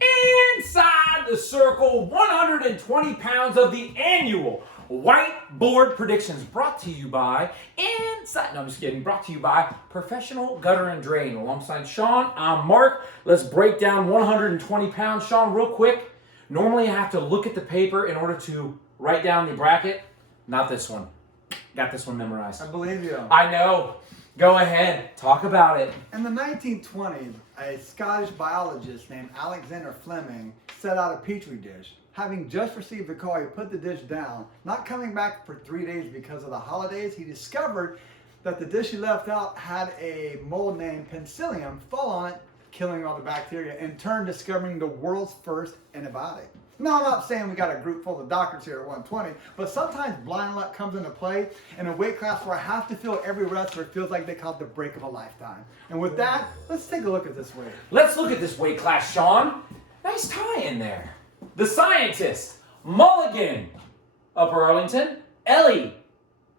Inside the circle, 120 pounds of the annual Whiteboard Predictions, brought to you by brought to you by Professional Gutter and Drain. Alongside Sean, I'm Mark. Let's break down 120 pounds. Sean, real quick, normally I have to look at the paper in order to write down the bracket. Not this one. Got this one memorized. I believe you. I know. Go ahead. Talk about it. In the 1920s, a Scottish biologist named Alexander Fleming set out a petri dish. Having just received the call, he put the dish down. Not coming back for 3 days because of the holidays, he discovered that the dish he left out had a mold named Penicillium fall on it, killing all the bacteria, in turn discovering the world's first antibiotic. Now, I'm not saying we got a group full of doctors here at 120, but sometimes blind luck comes into play in a weight class where I have to feel every wrestler feels like they caught the break of a lifetime. And with that, let's take a look at this weight. Let's look at this weight class, Sean. Nice tie in there. The scientist, Mulligan, Upper Arlington, Ellie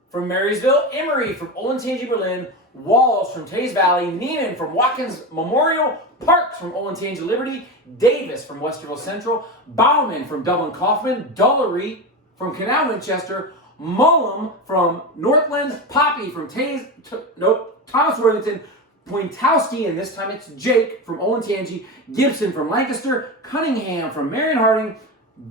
from Marysville, Emery from Olentangy, Berlin, Walls from Teays Valley, Neiman from Watkins Memorial, Parks from Olentangy Liberty, Davis from Westerville Central, Bauman from Dublin Kaufman, Dullery from Canal Winchester, Mullum from Northlands, Poppy from Thomas Worthington, Pointowski, and this time it's Jake from Olentangy, Gibson from Lancaster, Cunningham from Marion Harding,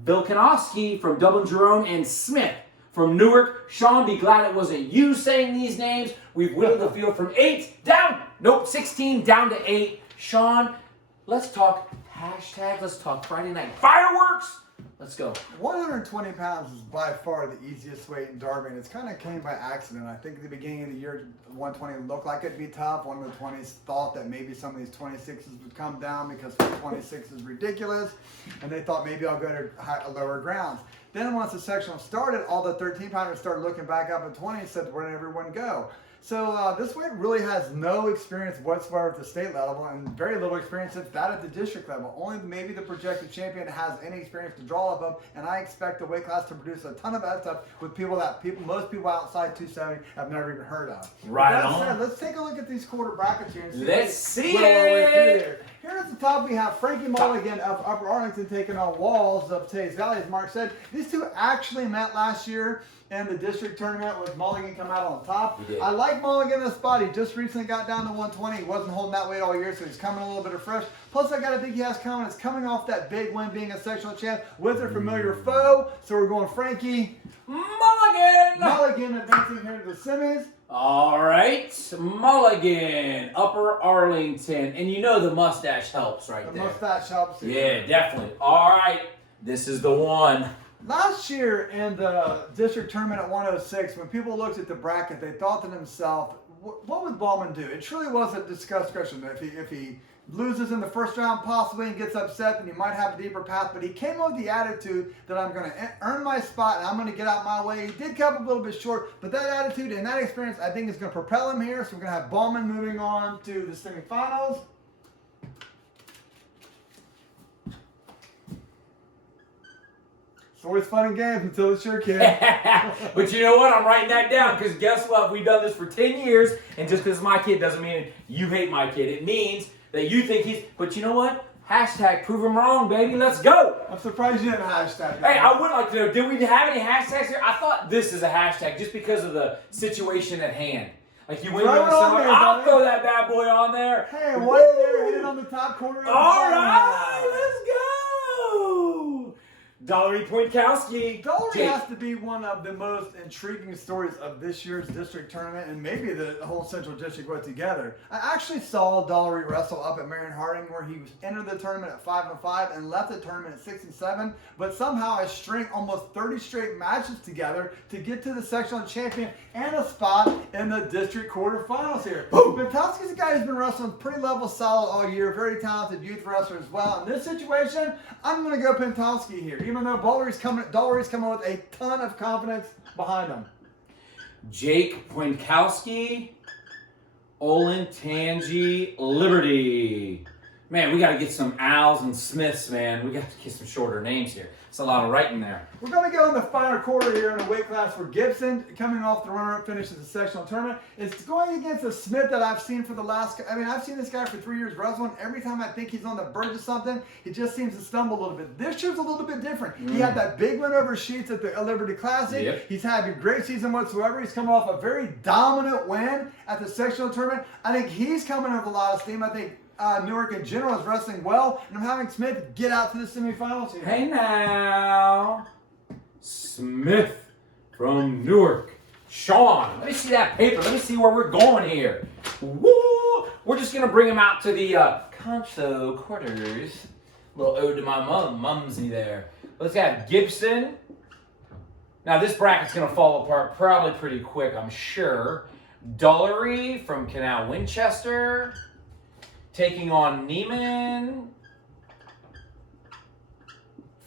Vilkanovsky from Dublin Jerome, and Smith from Newark. Sean, be glad it wasn't you saying these names. We've whittled the field from 16 down to 8. Sean, let's talk hashtag. Let's talk Friday Night Fireworks. Let's go. 120 pounds is by far the easiest weight in Darby, and it's kind of came by accident. I think at the beginning of the year, 120 looked like it'd be tough. One of the 20s thought that maybe some of these 26s would come down because 26 is ridiculous, and they thought maybe I'll go to lower grounds. Then once the sectional started, all the 13-pounders started looking back up at 20 and said, where did everyone go? So this weight really has no experience whatsoever at the state level and very little experience at that at the district level. Only maybe the projected champion has any experience to draw off of, and I expect the weight class to produce a ton of that stuff with most people outside 270 have never even heard of. Right on. Said, let's take a look at these quarter brackets here and see. Let's see it. Here at the top, we have Frankie Mulligan of Upper Arlington taking on Walls of Teays Valley, as Mark said. These two actually met last year in the district tournament with Mulligan come out on top. I like Mulligan in the spot. He just recently got down to 120. He wasn't holding that weight all year, so he's coming a little bit of fresh. Plus, I got to think he has coming. It's coming off that big win, being a sectional champ with a familiar foe. So we're going Frankie Mulligan advancing here to the semis. All right, Mulligan, Upper Arlington. And you know the mustache helps right there. The mustache helps. Yeah, definitely. All right, this is the one. Last year in the district tournament at 106, when people looked at the bracket, they thought to themselves, what would Ballman do? It truly was a discussion. If he loses in the first round possibly and gets upset, then he might have a deeper path. But he came with the attitude that I'm going to earn my spot and I'm going to get out my way. He did come up a little bit short, but that attitude and that experience I think is going to propel him here. So we're going to have Ballman moving on to the semifinals. It's always fun and games until it's your kid. But you know what? I'm writing that down because guess what? We've done this for 10 years, and just because it's my kid doesn't mean you hate my kid. It means that you think he's... But you know what? Hashtag prove him wrong, baby. Let's go. I'm surprised you didn't hashtag. Hey, I would like to know, did we have any hashtags here? I thought this is a hashtag just because of the situation at hand. Like you went over somewhere, I'll throw that bad boy on there. Hey, one there, hit it on the top corner. All right, let's go. Dullery Pointowski. Dullery has to be one of the most intriguing stories of this year's district tournament and maybe the whole Central District put together. I actually saw Dullery wrestle up at Marion Harding where he entered the tournament at 5-5 and left the tournament at 6-7, but somehow has string almost 30 straight matches together to get to the sectional champion and a spot in the district quarterfinals here. Pointowski's a guy who's been wrestling pretty level solid all year, very talented youth wrestler as well. In this situation, I'm going to go Pointowski here. Even though Dullery's coming with a ton of confidence behind him. Jake Pointowski, Olentangy Liberty. Man, we got to get some Al's and Smiths, man. We got to get some shorter names here. It's a lot of writing there. We're going to go in the final quarter here in the weight class for Gibson, coming off the runner-up finish of the sectional tournament. It's going against a Smith that I've seen for the last, I've seen this guy for 3 years wrestling. Every time I think he's on the verge of something, he just seems to stumble a little bit. This year's a little bit different. He had that big win over Sheets at the Liberty Classic. Yep. He's had a great season whatsoever. He's coming off a very dominant win at the sectional tournament. I think he's coming with a lot of steam. I think Newark in general is wrestling well, and I'm having Smith get out to the semifinals here. Hey now, Smith from Newark. Sean, let me see that paper. Let me see where we're going here. Woo! We're just gonna bring him out to the Concho quarters. Little ode to my mumsy there. Let's have Gibson. Now this bracket's gonna fall apart probably pretty quick, I'm sure. Dullery from Canal Winchester. Taking on Neiman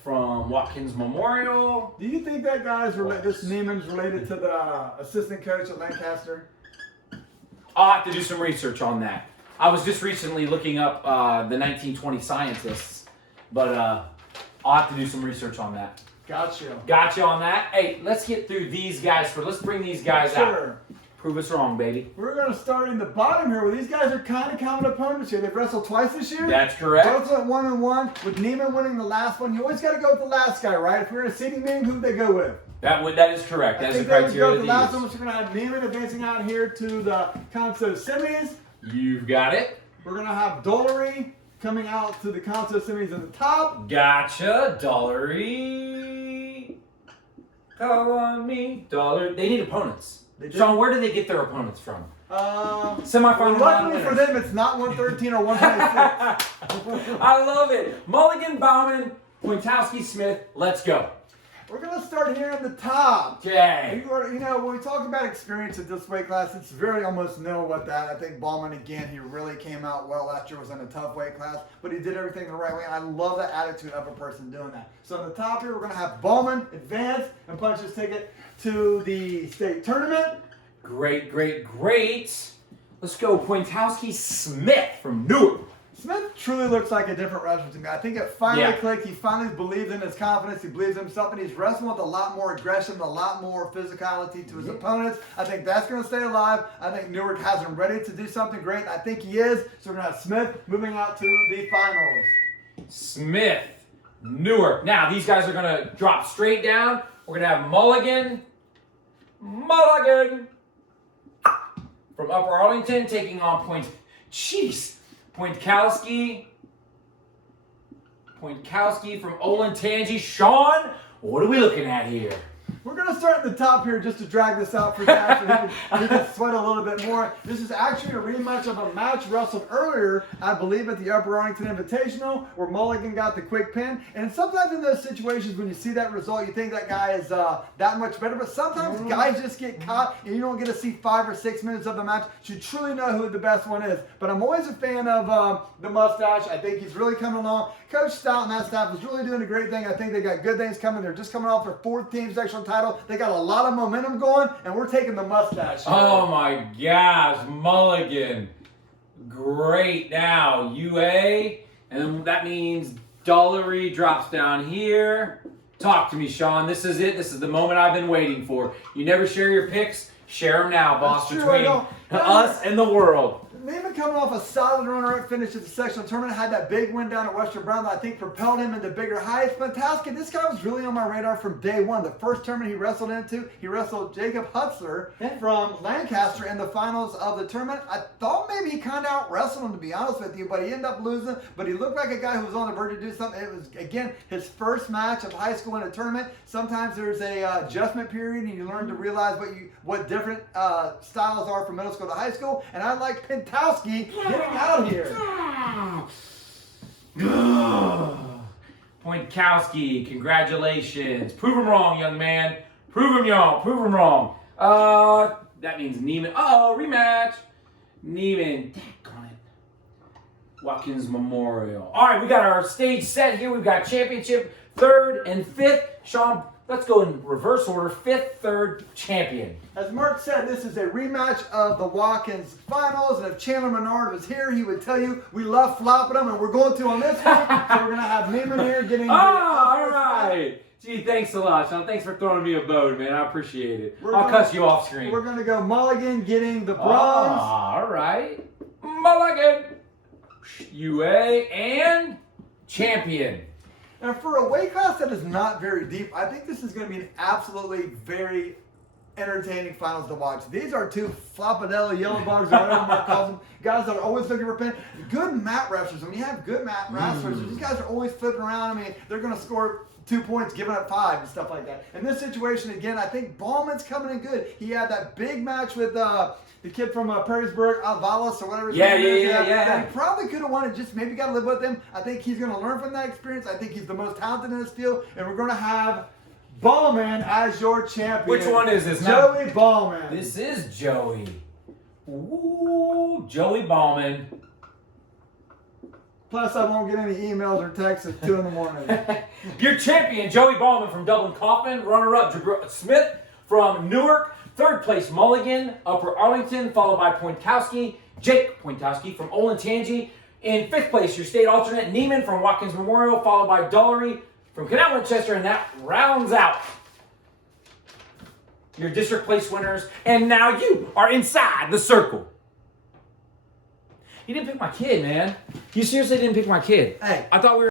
from Watkins Memorial. Do you think that guy's this Neiman's related to the assistant coach at Lancaster? I'll have to do some research on that. I was just recently looking up the 1920 scientists, but I'll have to do some research on that. Gotcha on that. Hey, let's get through these guys first. Let's bring these guys out. Prove us wrong, baby. We're going to start in the bottom here, where these guys are kind of common opponents here. They've wrestled twice this year. That's correct. Both went 1-1, with Neiman winning the last one. You always got to go with the last guy, right? If you're in a seating meeting, who they go with? That is correct. That's the The criteria. last one, which we're going to have Neiman advancing out here to the Conso semis. You've got it. We're going to have Dullery coming out to the Conso semis at the top. Gotcha. Dullery. Call on me. Dullery. They need opponents. Sean, where do they get their opponents from? Semifinal. Luckily for them, it's not 113 or 126. I love it. Mulligan, Bauman, Pointowski, Smith. Let's go. We're going to start here at the top. Okay. You know, when we talk about experience at this weight class, it's very almost nil with that. I think Bauman, again, he really came out well last year, was in a tough weight class, but he did everything the right way. I love the attitude of a person doing that. So on the top here, we're going to have Bauman advance and punch his ticket to the state tournament. Great. Let's go. Pointowski, Smith from Newark. Smith truly looks like a different wrestler to me. I think it finally clicked. He finally believes in his confidence. He believes in himself, and he's wrestling with a lot more aggression, a lot more physicality to his opponents. I think that's going to stay alive. I think Newark has him ready to do something great. I think he is. So we're going to have Smith moving out to the finals. Smith, Newark. Now, these guys are going to drop straight down. We're going to have Mulligan from Upper Arlington taking on Pointkowski from Olentangy. Sean, what are we looking at here? We're going to start at the top here just to drag this out for Dash so he can sweat a little bit more. This is actually a rematch of a match wrestled earlier, I believe, at the Upper Arlington Invitational, where Mulligan got the quick pin. And sometimes in those situations, when you see that result, you think that guy is that much better. But sometimes guys just get caught, and you don't get to see 5 or 6 minutes of the match to truly know who the best one is. But I'm always a fan of the mustache. I think he's really coming along. Coach Stout and that staff is really doing a great thing. I think they got good things coming. They're just coming off their 4th team sectional title. They got a lot of momentum going, and we're taking the mustache here. Oh my gosh, Mulligan. Great. Now, UA, and that means Dullery drops down here. Talk to me, Sean. This is it. This is the moment I've been waiting for. You never share your picks. Share them now, boss, between us and the world. Neiman coming off a solid runner-up finish at the sectional tournament, had that big win down at Western Brown that I think propelled him into bigger heights. Pointowski, this guy was really on my radar from day one. The first tournament he wrestled into, he wrestled Jacob Hutzler from Lancaster in the finals of the tournament. I thought maybe he kind of out-wrestled him, to be honest with you, but he ended up losing. But he looked like a guy who was on the verge of doing something. It was, again, his first match of high school in a tournament. Sometimes there's a adjustment period, and you learn to realize what different styles are from middle school to high school. And I like Pointowski getting out here. Pointkowski, congratulations. Prove him wrong, young man. Prove him wrong. That means Neiman. Oh, rematch. Neiman. Daggone it. Watkins Memorial. All right, we got our stage set here. We've got championship 3rd and 5th. Sean, Let's go in reverse order. 5th, 3rd, champion. As Mark said, this is a rematch of the Watkins finals, and if Chandler Menard was here, he would tell you we love flopping them, and we're going to on this one. So we're going to have Neiman here getting. Oh, all right. Gee, thanks a lot, Sean. Thanks for throwing me a bone, man. I appreciate it. I'll cut you off screen. We're going to go Mulligan getting the bronze. All right. Mulligan. UA and champion. And for a weight class that is not very deep, I think this is going to be an absolutely very entertaining finals to watch. These are two floppadella yellow bugs, or whatever Mark calls them, guys that are always looking for pin. Good mat wrestlers. When you have good mat wrestlers, these guys are always flipping around. I mean, they're going to score 2 points, giving up 5 and stuff like that. In this situation, again, I think Ballman's coming in good. He had that big match with the kid from Perrysburg, Alvalis, or whatever his name is. Yeah. He probably could have won it, just maybe got to live with him. I think he's going to learn from that experience. I think he's the most talented in this field, and we're going to have Ballman as your champion. Which one is this? Joey Ballman. This is Joey. Ooh, Joey Ballman. Plus, I won't get any emails or texts at 2 in the morning. Your champion, Joey Ballman from Dublin Coffin. Runner-up, Jabril Smith from Newark. 3rd place, Mulligan, Upper Arlington, followed by Pointowski, Jake Pointowski from Olentangy. In 5th place, your state alternate, Neiman from Watkins Memorial, followed by Dollery from Canal Winchester, and that rounds out your district place winners. And now you are inside the circle. You didn't pick my kid, man. You seriously didn't pick my kid. Hey. I thought we were